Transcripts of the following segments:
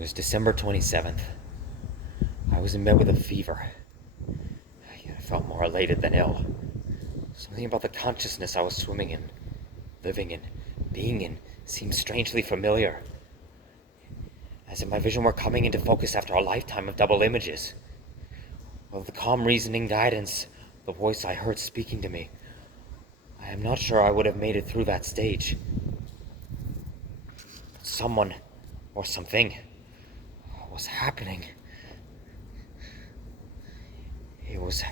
was December 27th. I was in bed with a fever. Yet I felt more elated than ill. Something about the consciousness I was swimming in, living in, being in, seemed strangely familiar. As if my vision were coming into focus after a lifetime of double images. Of the calm reasoning guidance, the voice I heard speaking to me, I am not sure I would have made it through that stage. But someone, or something, was happening. It was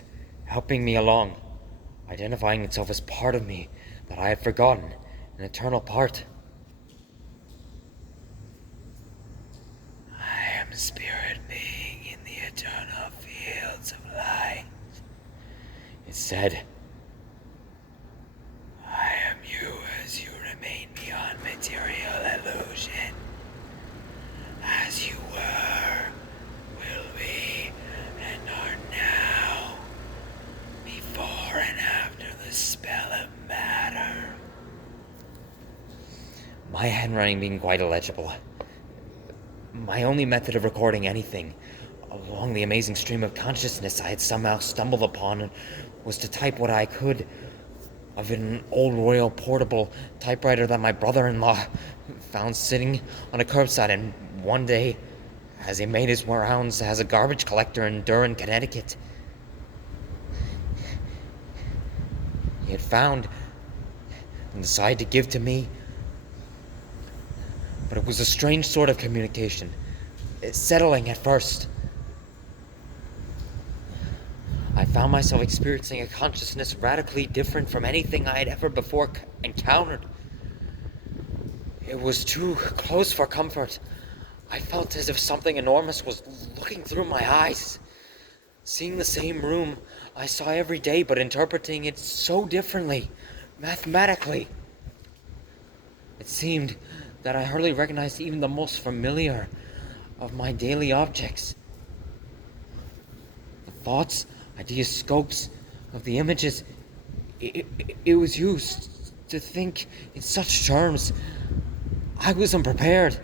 helping me along, identifying itself as part of me that I had forgotten, an eternal part. I am a spirit being in the eternal fields of light. It said, I am you as you remain beyond material illusion. As you were, will be, and are now, before and after the spell of matter. My handwriting being quite illegible. My only method of recording anything along the amazing stream of consciousness I had somehow stumbled upon was to type what I could of an old Royal portable typewriter that my brother-in-law found sitting on a curbside, and one day, as he made his rounds as a garbage collector in Durham, Connecticut, he had found and decided to give to me. But it was a strange sort of communication, settling at first. I found myself experiencing a consciousness radically different from anything I had ever before encountered. It was too close for comfort. I felt as if something enormous was looking through my eyes, seeing the same room I saw every day, but interpreting it so differently, mathematically. It seemed that I hardly recognized even the most familiar of my daily objects. The thoughts, ideas, scopes of the images, it was used to think in such terms. I was unprepared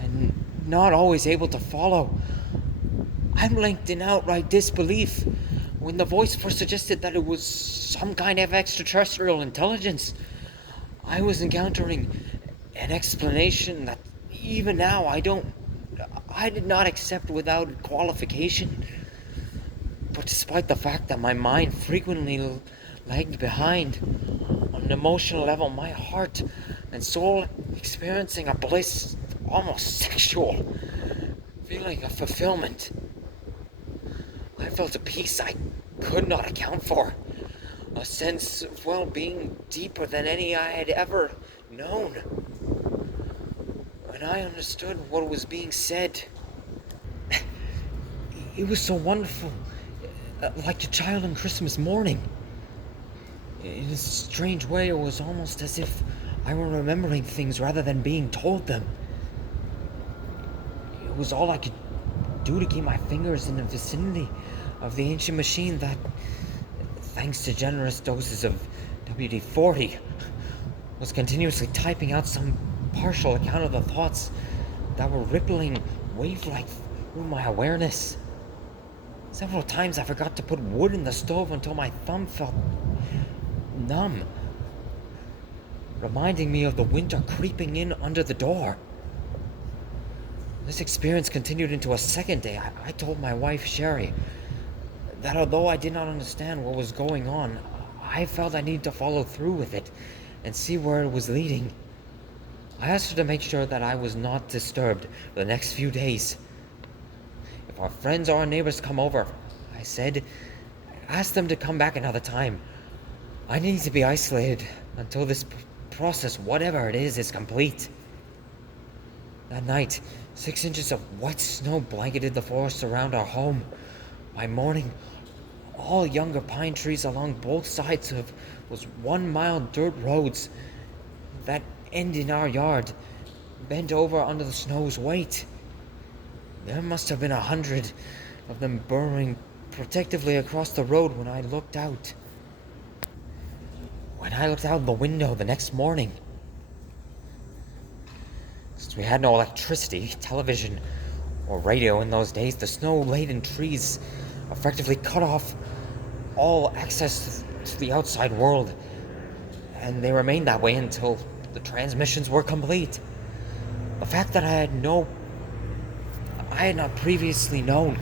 and not always able to follow. I blinked in outright disbelief when the voice first suggested that it was some kind of extraterrestrial intelligence. I was encountering an explanation that even now I did not accept without qualification. But despite the fact that my mind frequently lagged behind, on an emotional level, my heart and soul experiencing a bliss, almost sexual, feeling of fulfillment. I felt a peace I could not account for, a sense of well-being deeper than any I had ever known. When I understood what was being said, it was so wonderful, like a child on Christmas morning. In a strange way, it was almost as if I were remembering things rather than being told them. It was all I could do to keep my fingers in the vicinity of the ancient machine that, thanks to generous doses of WD-40, was continuously typing out some partial account of the thoughts that were rippling wave-like through my awareness. Several times I forgot to put wood in the stove until my thumb felt numb, reminding me of the winter creeping in under the door. This experience continued into a second day. I told my wife, Sherry, that although I did not understand what was going on, I felt I needed to follow through with it and see where it was leading. I asked her to make sure that I was not disturbed for the next few days. If our friends or our neighbors come over, I said, ask them to come back another time. I need to be isolated until this process, whatever it is complete. That night, 6 inches of white snow blanketed the forest around our home. By morning, all younger pine trees along both sides of was 1 mile dirt roads that end in our yard, bent over under the snow's weight. There must have been 100 of them burrowing protectively across the road when I looked out. When I looked out the window the next morning, Since we had no electricity, television, or radio in those days, the snow-laden trees effectively cut off all access to the outside world, and they remained that way until the transmissions were complete. The fact that I had not previously known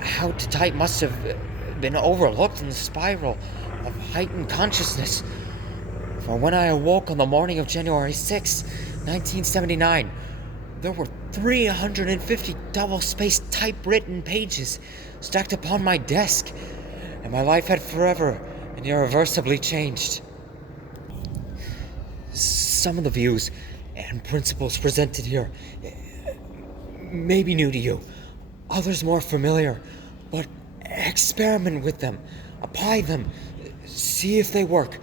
how to type must have been overlooked in the spiral of heightened consciousness. For when I awoke on the morning of January 6, 1979, there were 350 double-spaced typewritten pages stacked upon my desk, and my life had forever and irreversibly changed. Some of the views and principles presented here may be new to you, others more familiar, but experiment with them, apply them, see if they work.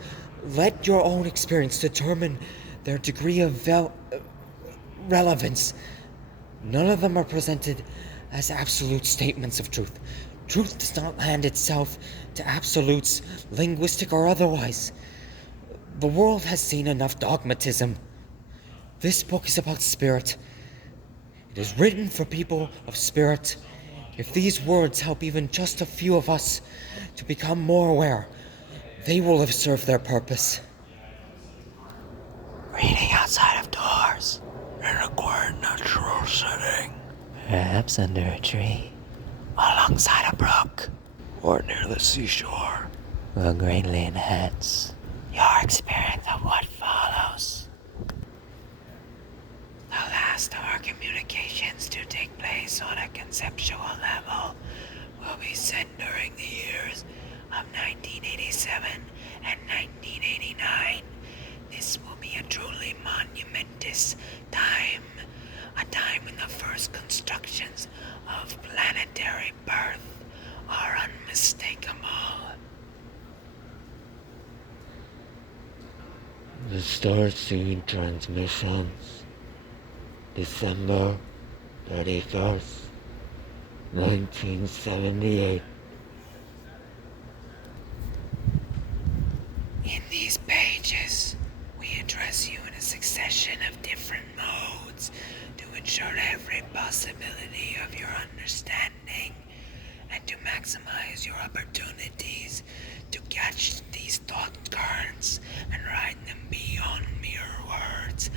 Let your own experience determine their degree of relevance. None of them are presented as absolute statements of truth. Truth does not lend itself to absolutes, linguistic or otherwise. The world has seen enough dogmatism. This book is about spirit. It is written for people of spirit. If these words help even just a few of us to become more aware, they will have served their purpose. Reading outside of doors, in a quiet, natural setting. Perhaps under a tree. Alongside a brook. Or near the seashore. Will greatly enhance your experience of what follows. The last of our communications to take place on a conceptual level will be set during the years of 1987 and 1989. This will be a truly monumentous time, a time when the first constructions of planetary birth are unmistakable. The Starseed transmissions, December 31st, 1978. In these pages, we address you in a succession of different modes to ensure every possibility of your understanding and to maximize your opportunities to catch these thought currents and ride them beyond mere words,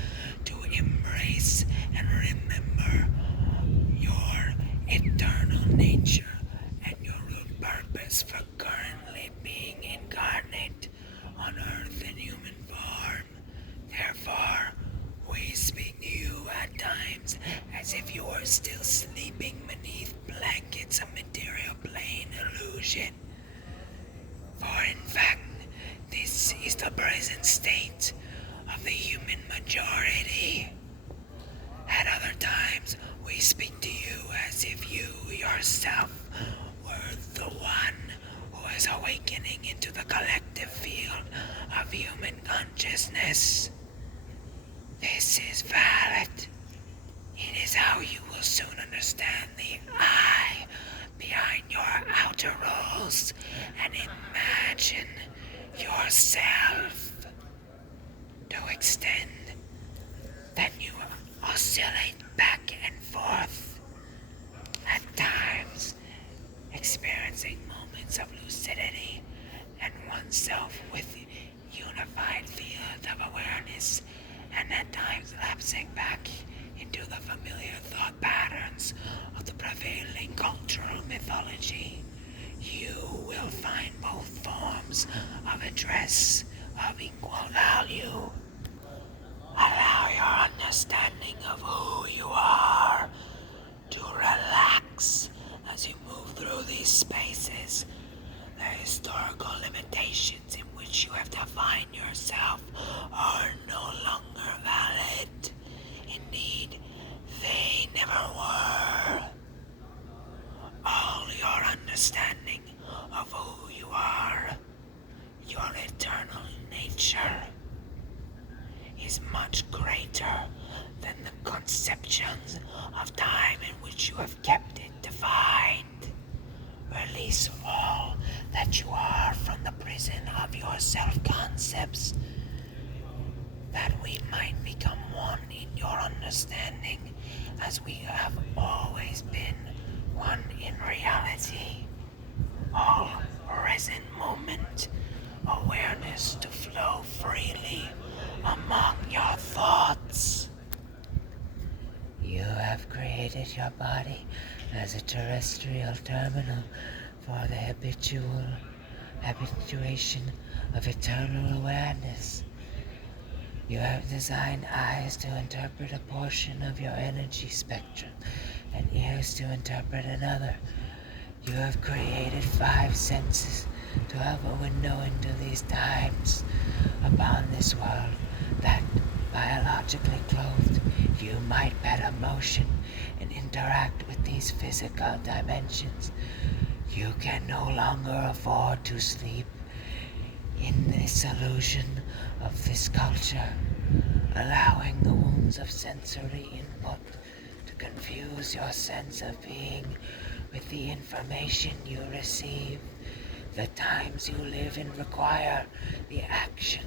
to embrace and remember your eternal nature and your root purpose for currently being incarnate on earth in human form. Therefore, we speak to you at times as if you were still sleeping beneath blankets of material plane illusion. For in fact, this is the present state of the human majority. At other times, we speak to you as if you yourself were the one who is awakening into the collective field of human consciousness. This is valid. It is how you will soon understand the I behind your outer roles and imagine yourself to extend that you oscillate back and forth, at times experiencing moments of lucidity and oneself with unified field of awareness, and at times lapsing back into the familiar thought patterns of the prevailing cultural mythology. You will find both forms of address of equal value. Allow your understanding of who you are to relax as you move through these spaces. The historical limitations in which you have defined yourself are no longer valid. Indeed, they never were. All your understanding of who you are, your eternal nature, is much greater than the conceptions of time in which you have kept it defined. Release all that you are from the prison of your self-concepts, that we might become one understanding, as we have always been one in reality. All present moment awareness to flow freely among your thoughts. You have created your body as a terrestrial terminal for the habituation of eternal awareness. You have designed eyes to interpret a portion of your energy spectrum and ears to interpret another. You have created 5 senses to have a window into these times upon this world that, biologically clothed, you might better motion and interact with these physical dimensions. You can no longer afford to sleep in this illusion of this culture, allowing the wounds of sensory input to confuse your sense of being with the information you receive. The times you live in require the action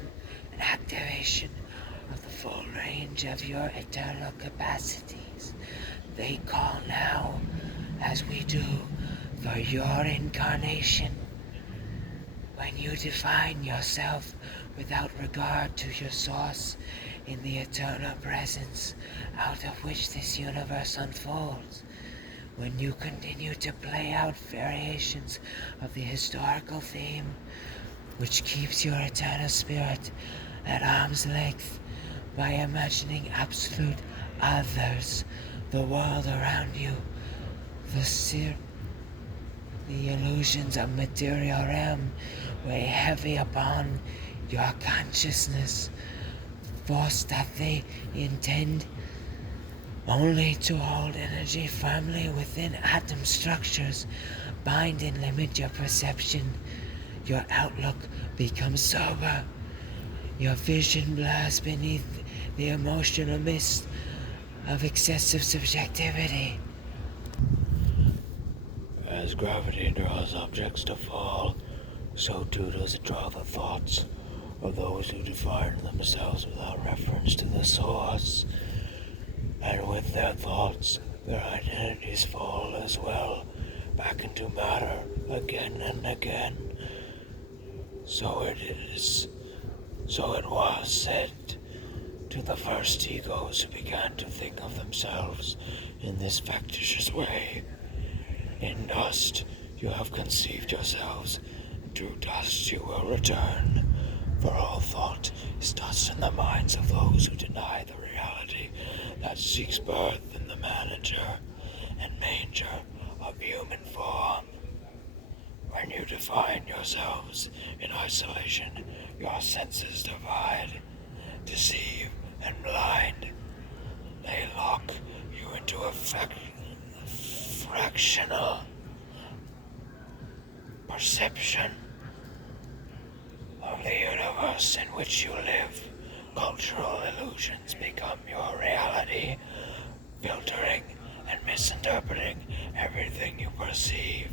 and activation of the full range of your eternal capacities. They call now, as we do, for your incarnation. When you define yourself without regard to your source in the eternal presence out of which this universe unfolds, when you continue to play out variations of the historical theme which keeps your eternal spirit at arm's length by imagining absolute others, the world around you, the illusions of material realm weigh heavy upon your consciousness, force that they intend only to hold energy firmly within atom structures, bind and limit your perception. Your outlook becomes sober. Your vision blurs beneath the emotional mist of excessive subjectivity. As gravity draws objects to fall, so too does it draw the thoughts of those who define themselves without reference to the source. And with their thoughts, their identities fall as well, back into matter again and again. So it was said to the first egos who began to think of themselves in this factitious way. In dust you have conceived yourselves, and to dust you will return, for all thought is dust in the minds of those who deny the reality that seeks birth in the manager and manger of human form. When you define yourselves in isolation, your senses divide, deceive, and blind. They lock you into a fractional perception of the universe in which you live. Cultural illusions become your reality, filtering and misinterpreting everything you perceive.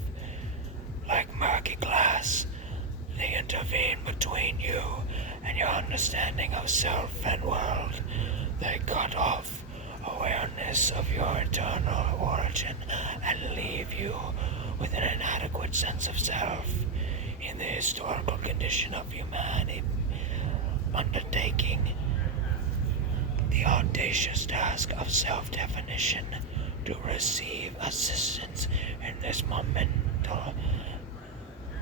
Like murky glass, they intervene between you and your understanding of self and world. They cut off awareness of your eternal origin and leave you with an inadequate sense of self. In the historical condition of humanity, undertaking the audacious task of self-definition to receive assistance in this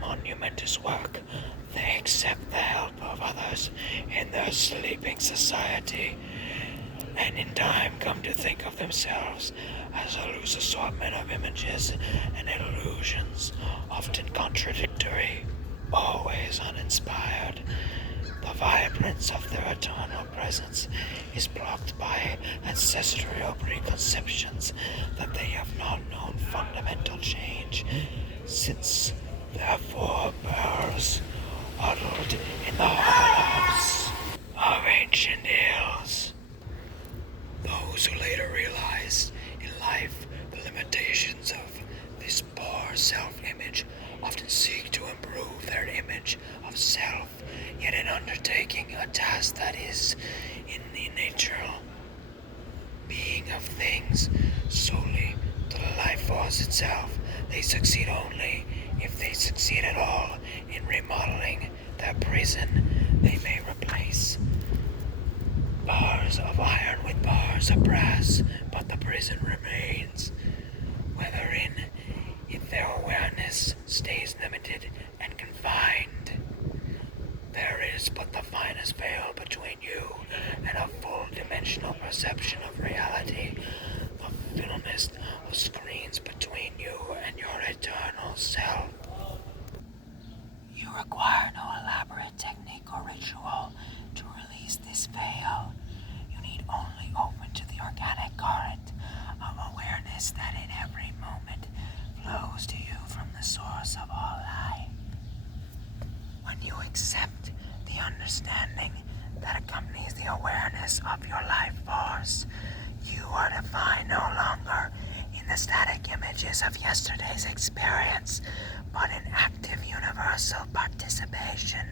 monumentous work, they accept the help of others in their sleeping society, and in time come to think of themselves as a loose assortment of images and illusions, often contradictory, always uninspired. The vibrance of their eternal presence is blocked by ancestral preconceptions that they have not known fundamental change since their forebears huddled in the hollows of ancient hills. Those who later realized in life the limitations of this poor self-image often seek to improve their image of self, yet in undertaking a task that is in the nature being of things solely to the life force itself. They succeed only, if they succeed at all, in remodeling their prison. They may replace bars of iron with bars of brass, but the prison remains. Wherein, if their awareness stays limited and confined, there is but the finest veil between you and a full-dimensional perception of reality, the filmist of screens between you and your eternal self. You require no elaborate technique or ritual to release this veil. You need only open to the organic current of awareness that in every moment flows to you from the source of all life. When you accept the understanding that accompanies the awareness of your life force, you are defined no longer in the static images of yesterday's experience, but in active universal participation.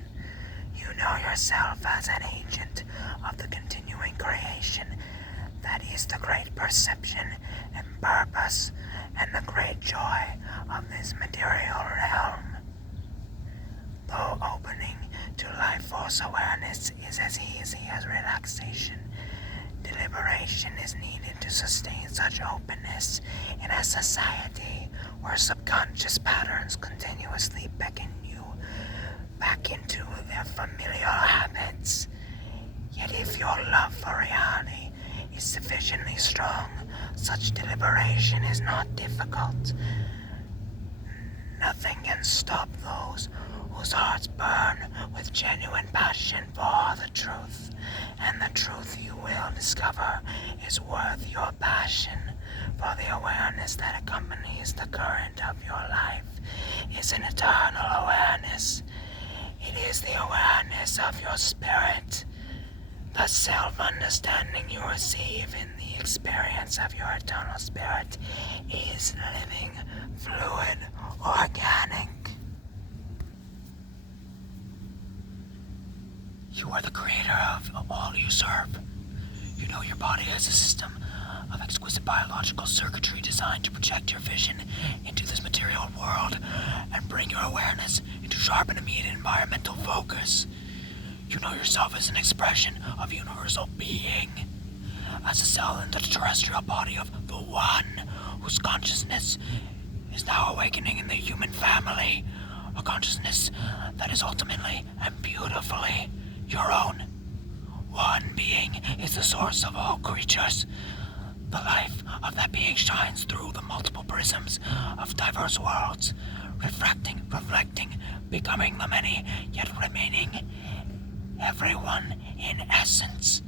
You know yourself as an agent of the continuing creation that is the great perception and purpose and the great joy of this material realm. Though opening to life force awareness is as easy as relaxation, deliberation is needed to sustain such openness in a society where subconscious patterns continuously beckon you back into their familiar habits. Yet if your love for reality is sufficiently strong, such deliberation is not difficult. Nothing can stop those whose hearts burn with genuine passion for the truth, and the truth you will discover is worth your passion, for the awareness that accompanies the current of your life is an eternal awareness. It is the awareness of your spirit. The self-understanding you receive in the experience of your eternal spirit is living, fluid, organic. You are the creator of all you serve. You know your body as a system of exquisite biological circuitry designed to project your vision into this material world and bring your awareness into sharp and immediate environmental focus. You know yourself as an expression of universal being, as a cell in the terrestrial body of the One, whose consciousness is now awakening in the human family, a consciousness that is ultimately and beautifully your own. One being is the source of all creatures. The life of that being shines through the multiple prisms of diverse worlds, refracting, reflecting, becoming the many, yet remaining everyone in essence,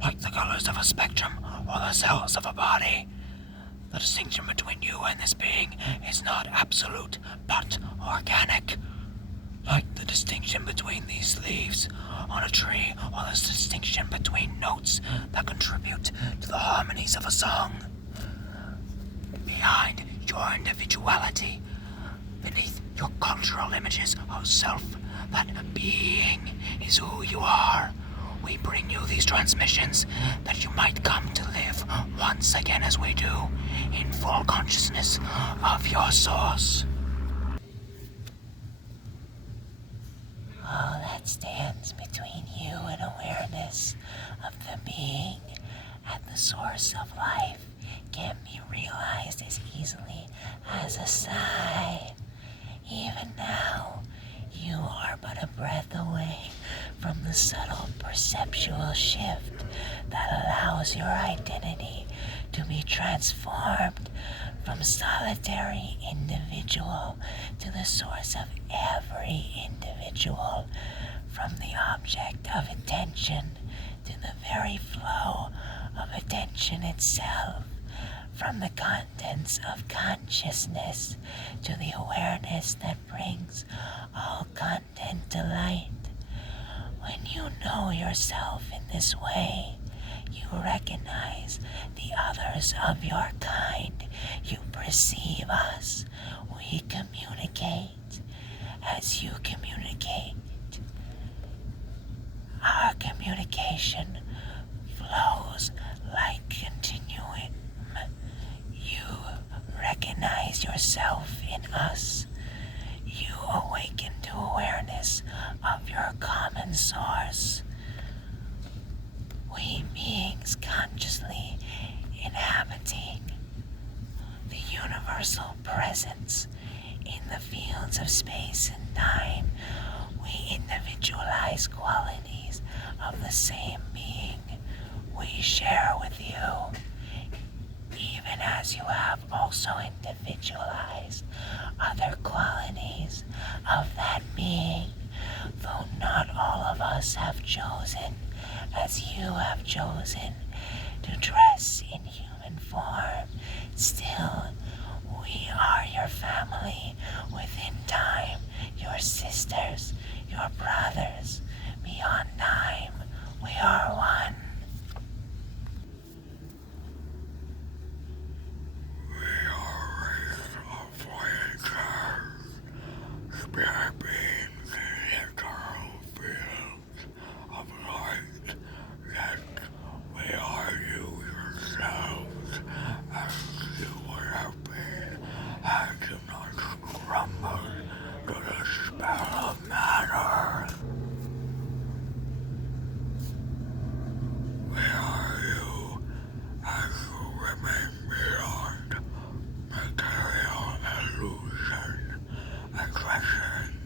like the colors of a spectrum or the cells of a body. The distinction between you and this being is not absolute, but organic. Like the distinction between these leaves on a tree, or the distinction between notes that contribute to the harmonies of a song. Behind your individuality, beneath your cultural images of self, that being is who you are. We bring you these transmissions that you might come to live once again as we do, in full consciousness of your source. All that stands between you and awareness of the being at the source of life can be realized as easily as a sigh. Even now, you are but a breath away from the subtle perceptual shift that allows your identity to be transformed from solitary individual to the source of every individual, from the object of attention to the very flow of attention itself, from the contents of consciousness to the awareness that brings all content to light. When you know yourself in this way, you recognize the others of your kind. You perceive us. We communicate. As you communicate, our communication flows like continuum, you recognize yourself in us. You awaken to awareness of your common source. We beings consciously inhabiting the universal presence in the fields of space and time, we individualize qualities of the same being we share with you, even as you have also individualized other qualities of that being, though not all of us have chosen, as you have chosen, to dress in human form. Still, we are your family within time, your sisters, your brothers. Beyond time, we are one. We are a voyagers, spirit beings in the eternal fields of light. Yet we are you yourselves, as you would have been had you not crumbled to the spell of matter. We are you, as you remain beyond material illusion, addressing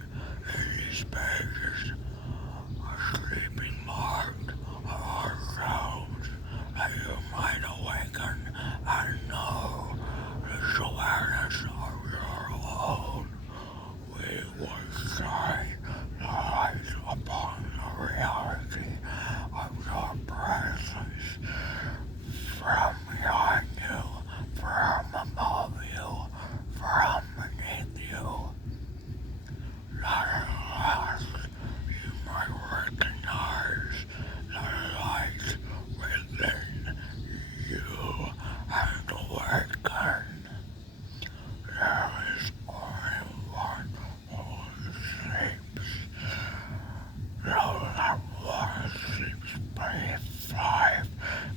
in these pages a sleeping mark of ourselves, that you might awaken and know this awareness of your own. We would shine the light upon the reality of your presence from behind you, from above you, from beneath you. That at last you might recognize the light within you and awaken. There is only one who sleeps, though that one sleeps beneath 5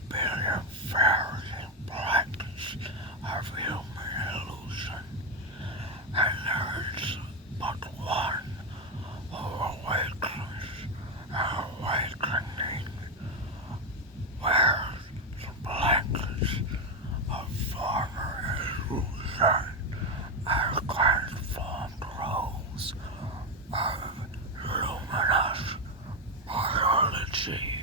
billion fairy blankets of human illusion, and there is but one who awakens, and awakening wears the blankets of former illusion as transformed robes of luminous biology.